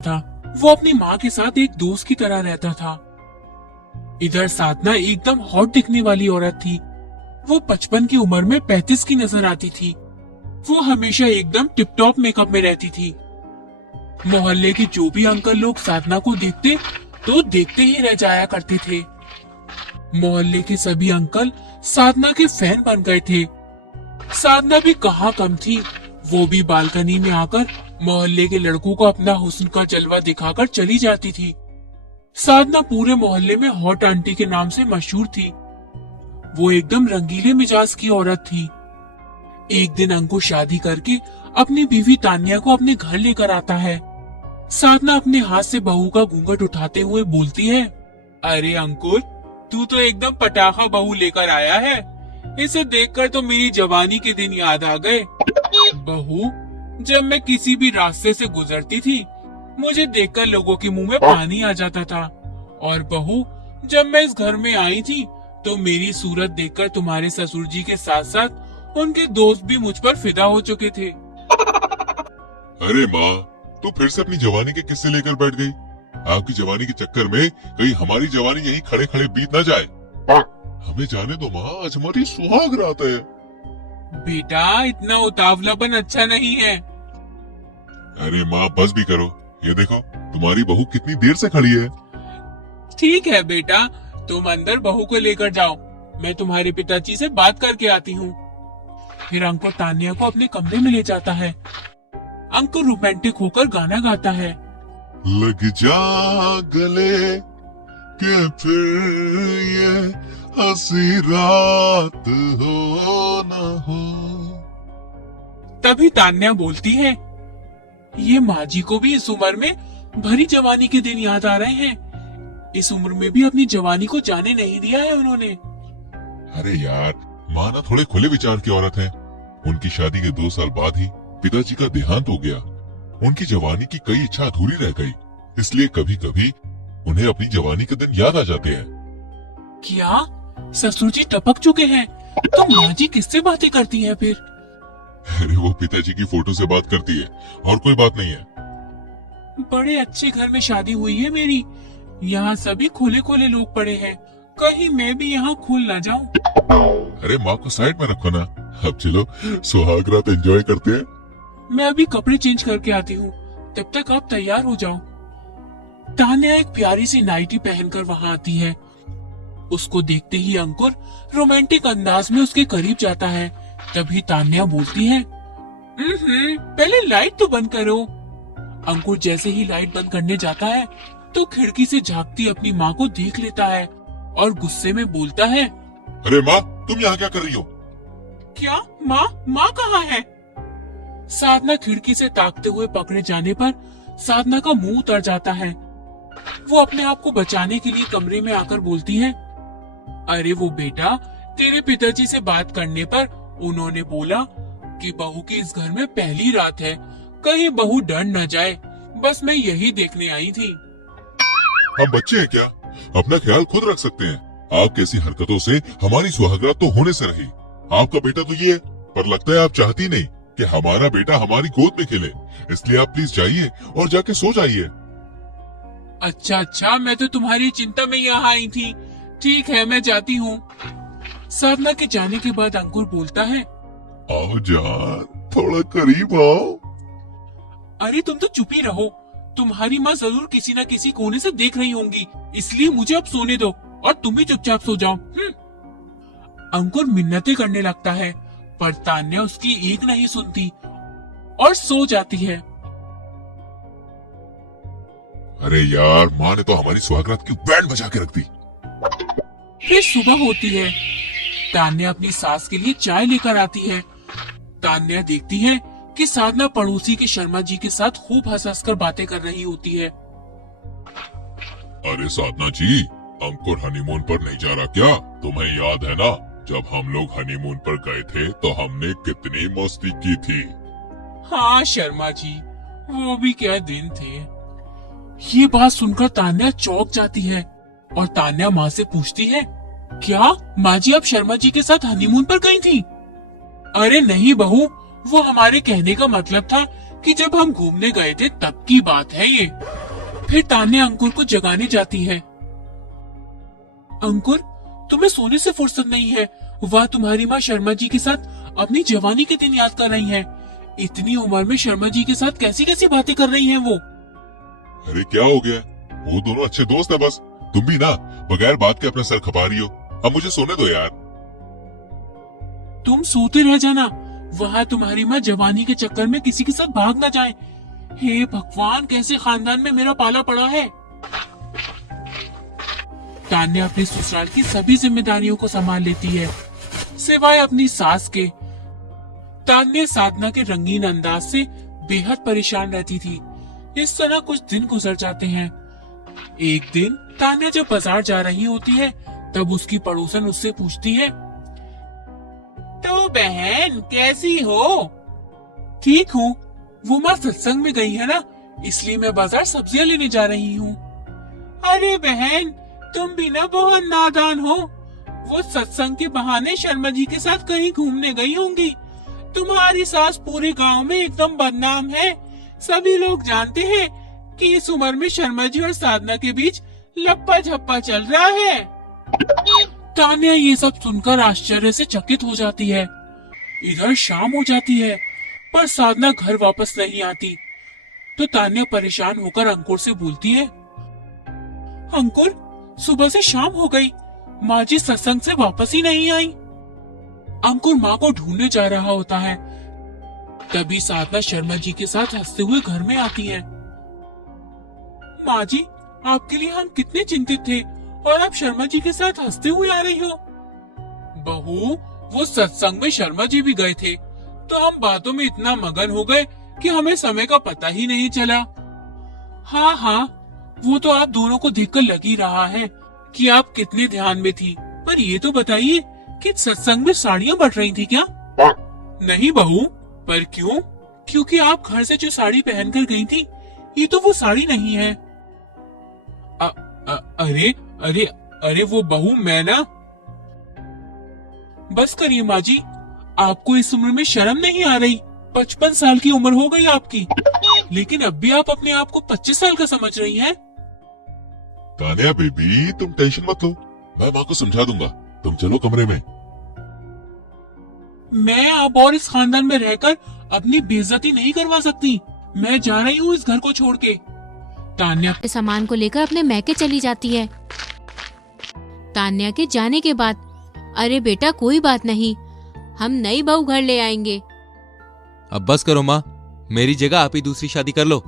था। वो अपनी माँ के साथ एक दोस्त की तरह रहता था। इधर साधना एकदम हॉट दिखने वाली औरत थी। वो 55 की उम्र में 35 की नजर आती थी। वो हमेशा एकदम टिप टॉप मेकअप में रहती थी। मोहल्ले के जो भी अंकल लोग साधना को देखते तो देखते ही रह जाया करते थे। मोहल्ले के सभी अंकल साधना के फैन बन गए थे। साधना भी कहाँ कम थी। वो भी बालकनी में आकर मोहल्ले के लड़कों को अपना हुस्न का जलवा दिखाकर चली जाती थी। साधना पूरे मोहल्ले में हॉट आंटी के नाम से मशहूर थी। वो एकदम रंगीले मिजाज की औरत थी। एक दिन अंकुर शादी करके अपनी बीवी तान्या को अपने घर लेकर आता है। साधना अपने हाथ से बहू का घूंघट उठाते हुए बोलती है, अरे अंकुर, तू तो एकदम पटाखा बहू लेकर आया है। इसे देखकर तो मेरी जवानी के दिन याद आ गए। बहू, जब मैं किसी भी रास्ते से गुजरती थी, मुझे देखकर लोगों के मुंह में पानी आ जाता था। और बहू, जब मैं इस घर में आई थी, तो मेरी सूरत देखकर तुम्हारे ससुर जी के साथ साथ उनके दोस्त भी मुझ पर फिदा हो चुके थे। अरे माँ, तू फिर से अपनी जवानी के किस्से लेकर बैठ गई। आपकी जवानी के चक्कर में कहीं हमारी जवानी यहीं खड़े खड़े बीत न जाए। हमें जाने दो माँ, आज हमारी सुहाग रात है। बेटा, इतना उतावलापन अच्छा नहीं है। अरे माँ, बस भी करो। ये देखो, तुम्हारी बहू कितनी देर से खड़ी है। ठीक है बेटा, तुम अंदर बहू को लेकर जाओ। मैं तुम्हारे पिताजी से बात करके आती हूँ। फिर अंकुर तान्या को अपने कमरे में ले जाता है। अंकुर रोमांटिक होकर गाना गाता है, लग जा गले के फिर ये हंसी रात हो न हो। तभी तान्या बोलती है, ये माँ जी को भी इस उम्र में भरी जवानी के दिन याद आ रहे हैं। इस उम्र में भी अपनी जवानी को जाने नहीं दिया है उन्होंने। अरे यार, माँ ना थोड़े खुले विचार की औरत है। उनकी शादी के 2 साल बाद ही पिताजी का देहांत हो गया। उनकी जवानी की कई इच्छा अधूरी रह गई, इसलिए कभी कभी उन्हें अपनी जवानी के दिन याद आ जाते हैं। क्या ससुर जी टपक चुके हैं? तो माँ जी किससे बातें करती हैं फिर? अरे वो पिताजी की फोटो से बात करती है, और कोई बात नहीं है। बड़े अच्छे घर में शादी हुई है मेरी। यहाँ सभी खुले खुले लोग पड़े हैं। कहीं मैं भी यहाँ खुल ना जाऊं। अरे माँ को साइड में रखो ना। अब चलो सुहाग रात एंजॉय करते हैं। मैं अभी कपड़े चेंज करके आती हूँ, तब तक आप तैयार हो जाओ। तान्या एक प्यारी सी नाइटी पहनकर वहाँ आती है। उसको देखते ही अंकुर रोमांटिक अंदाज में उसके करीब जाता है। तभी तान्या बोलती है, पहले लाइट तो बंद करो। अंकुर जैसे ही लाइट बंद करने जाता है तो खिड़की से झांकती अपनी माँ को देख लेता है और गुस्से में बोलता है, अरे माँ, तुम यहाँ क्या कर रही हो? क्या माँ कहाँ है? साधना खिड़की से ताकते हुए पकड़े जाने पर साधना का मुंह उतर जाता है। वो अपने आप को बचाने के लिए कमरे में आकर बोलती है, अरे वो बेटा, तेरे पिताजी से बात करने पर उन्होंने बोला कि बहू की इस घर में पहली रात है, कहीं बहू डर न जाए। बस मैं यही देखने आई थी। हम बच्चे हैं क्या? अपना ख्याल खुद रख सकते हैं। आपकी ऐसी हरकतों से हमारी सुहागरात तो होने से रही। आपका बेटा तो ये है, पर लगता है आप चाहती नहीं कि हमारा बेटा हमारी गोद में खेले। इसलिए आप प्लीज जाइए और जाके सो जाइए। अच्छा, मैं तो तुम्हारी चिंता में यहाँ आई थी। ठीक है, मैं जाती हूँ। साधना के जाने के बाद अंकुर बोलता है, आओ जान, थोड़ा करीब आओ। अरे तुम तो चुप ही रहो। तुम्हारी माँ जरूर किसी न किसी कोने से देख रही होंगी, इसलिए मुझे अब सोने दो और तुम भी चुपचाप सो जाओ। अंकुर मिन्नतें करने लगता है, पर तान्या उसकी एक नहीं सुनती और सो जाती है। अरे यार, माँ ने तो हमारी सुहागरात की बैंड बजा के रख दी। फिर सुबह होती है। तान्या अपनी सास के लिए चाय लेकर आती है। तान्या देखती है कि साधना पड़ोसी के शर्मा जी के साथ खूब हंस कर बातें कर रही होती है। अरे साधना जी, अंकुर हनीमून पर नहीं जा रहा क्या? तुम्हें याद है ना, जब हम लोग हनीमून पर गए थे तो हमने कितनी मस्ती की थी। हाँ शर्मा जी, वो भी क्या दिन थे। ये बात सुनकर तान्या चौंक जाती है और तान्या माँ से पूछती है, क्या माँ जी आप शर्मा जी के साथ हनीमून पर गई थी? अरे नहीं बहू, वो हमारे कहने का मतलब था कि जब हम घूमने गए थे तब की बात है ये। फिर तान्या अंकुर को जगाने जाती है। अंकुर, तुम्हें सोने से फुर्सत नहीं है। वह तुम्हारी माँ शर्मा जी के साथ अपनी जवानी के दिन याद कर रही हैं। इतनी उम्र में शर्मा जी के साथ कैसी कैसी बातें कर रही हैं वो। अरे क्या हो गया, वो दोनों अच्छे दोस्त है बस। तुम भी ना बगैर बात के अपना सर खपा रही हो। अब मुझे सोने दो यार। तुम सोते रह जाना, वह तुम्हारी माँ जवानी के चक्कर में किसी के साथ भाग ना जाए। हे भगवान, कैसे खानदान में मेरा पाला पड़ा है। तान्या अपनी ससुराल की सभी जिम्मेदारियों को संभाल लेती है, सिवाय अपनी सास के। तान्या साधना के रंगीन अंदाज से बेहद परेशान रहती थी। इस तरह कुछ दिन गुजर जाते हैं। एक दिन तान्या जब बाजार जा रही होती है, तब उसकी पड़ोसन उससे पूछती है, तो बहन कैसी हो? ठीक हूँ, वो माँ सत्संग में गई है ना, इसलिए मैं बाजार सब्जियां लेने जा रही हूँ। अरे बहन, तुम भी ना बहुत नादान हो। वो सत्संग के बहाने शर्मा जी के साथ कहीं घूमने गई होंगी। तुम्हारी सास पूरे गांव में एकदम बदनाम है। सभी लोग जानते हैं कि इस उम्र में शर्मा जी और साधना के बीच लप्पा झप्पा चल रहा है। तान्या ये सब सुनकर आश्चर्य से चकित हो जाती है। इधर शाम हो जाती है, पर साधना घर वापस नहीं आती। तो तान्या परेशान होकर अंकुर से बोलती है, अंकुर, सुबह से शाम हो गई, माँ जी सत्संग से वापस ही नहीं आई। अंकुर माँ को ढूंढने जा रहा होता है, तभी साधना शर्मा जी के साथ हंसते हुए घर में आती है। माँ जी, आपके लिए हम कितने चिंतित थे और आप शर्मा जी के साथ हंसते हुए आ रही हो। बहू, वो सत्संग में शर्मा जी भी गए थे, तो हम बातों में इतना मगन हो गए कि हमें समय का पता ही नहीं चला। हाँ हाँ, वो तो आप दोनों को देखकर लग ही रहा है कि आप कितने ध्यान में थी। पर ये तो बताइए कि सत्संग में साड़ियाँ बट रही थी क्या? नहीं बहू, पर क्यों? क्योंकि आप घर से जो साड़ी पहनकर गई थी, ये तो वो साड़ी नहीं है। अरे अरे अरे, वो बहू मैं ना। बस करिए माँ जी, आपको इस उम्र में शर्म नहीं आ रही? 55 साल की उम्र हो गई आपकी, लेकिन अब भी आप अपने आप को 25 साल का समझ रही हैं। तान्या बेबी, तुम टेंशन मत लो, मैं माँ को समझा दूंगा। तुम चलो कमरे में। मैं अब और इस खानदान में रहकर अपनी बेइज्जती नहीं करवा सकती। मैं जा रही हूँ इस घर को छोड़ के। तान्या सामान को लेकर अपने मैके चली जाती है। तान्या के जाने के बाद, अरे बेटा कोई बात नहीं, हम नई बहू घर ले आएंगे। अब बस करो माँ, मेरी जगह आप ही दूसरी शादी कर लो।